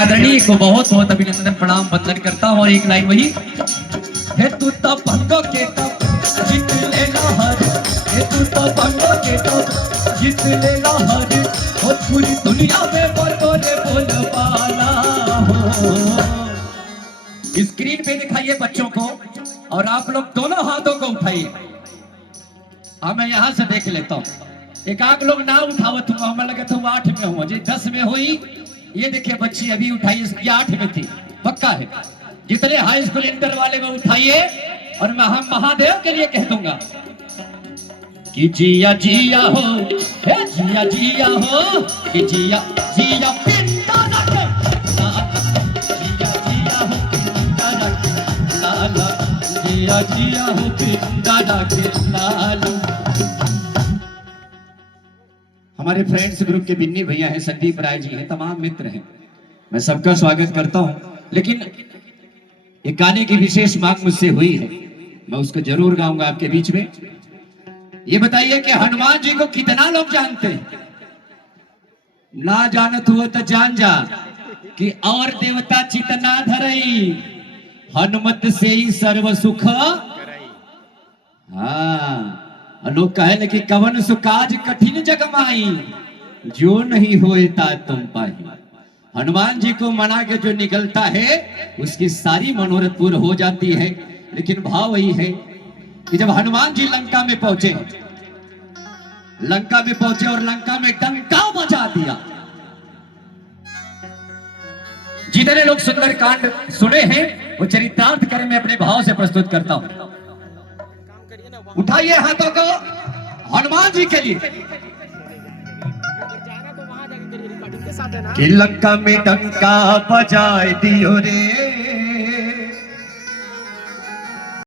आदरणीय को बहुत बहुत अभिनंदन प्रणाम बदलन करता हूँ। और एक लाइन वही है, तू तो भंगो के तब जीत लेना हर, है तू तो भंगो के तब जीत लेना हर, और पूरी दुनिया में बोले बोल पाला हो। स्क्रीन पे दिखाइए बच्चों को और आप लोग दोनों हाथों को उठाइए। हाँ मैं यहाँ से देख लेता हूँ। एक आग लोग ना उठावत हुआ, हमें लगे था 8 में हुआ जी 10 में हुई। ये देखिए बच्ची अभी उठाई, ये 8 में थी पक्का है। जितने हाई स्कूल इंटर वाले में उठाइए और मैं हम महादेव के लिए कह दूंगा कि जिया जिया हो, हे जिया जिया हो, कि जिया जिया पिंडा रखे जिया जिया हो पिंडा रखे लाला, जिया जिया हो पिंडा रखे लाला। हमारे फ्रेंड्स ग्रुप के बिन्नी भैया हैं, संदीप राय जी हैं, तमाम मित्र हैं, मैं सबका स्वागत करता हूं। लेकिन एक गाने की विशेष मांग मुझसे हुई है, मैं उसको जरूर गाऊंगा आपके बीच में। ये बताइए कि हनुमान जी को कितना लोग जानते हैं? ना जानत हुआ तो जान जा कि और देवता चितना धरई, हनुमत से ही सर्व सुख। हाँ लोग कहे कि कवन सुकाज कठिन जगमाई, जो नहीं होए ता तुम पाई। हनुमान जी को मना के जो निकलता है उसकी सारी मनोरथ पूर्ण हो जाती है। लेकिन भाव वही है कि जब हनुमान जी लंका में पहुंचे और लंका में डंका बजा दिया। जितने लोग सुंदरकांड सुने हैं वो चरितार्थ करें, मैं अपने भाव से प्रस्तुत करता हूं। उठाइए हाथों को हनुमान जी के लिए। कि लंका में डंका बजाए दियो रे,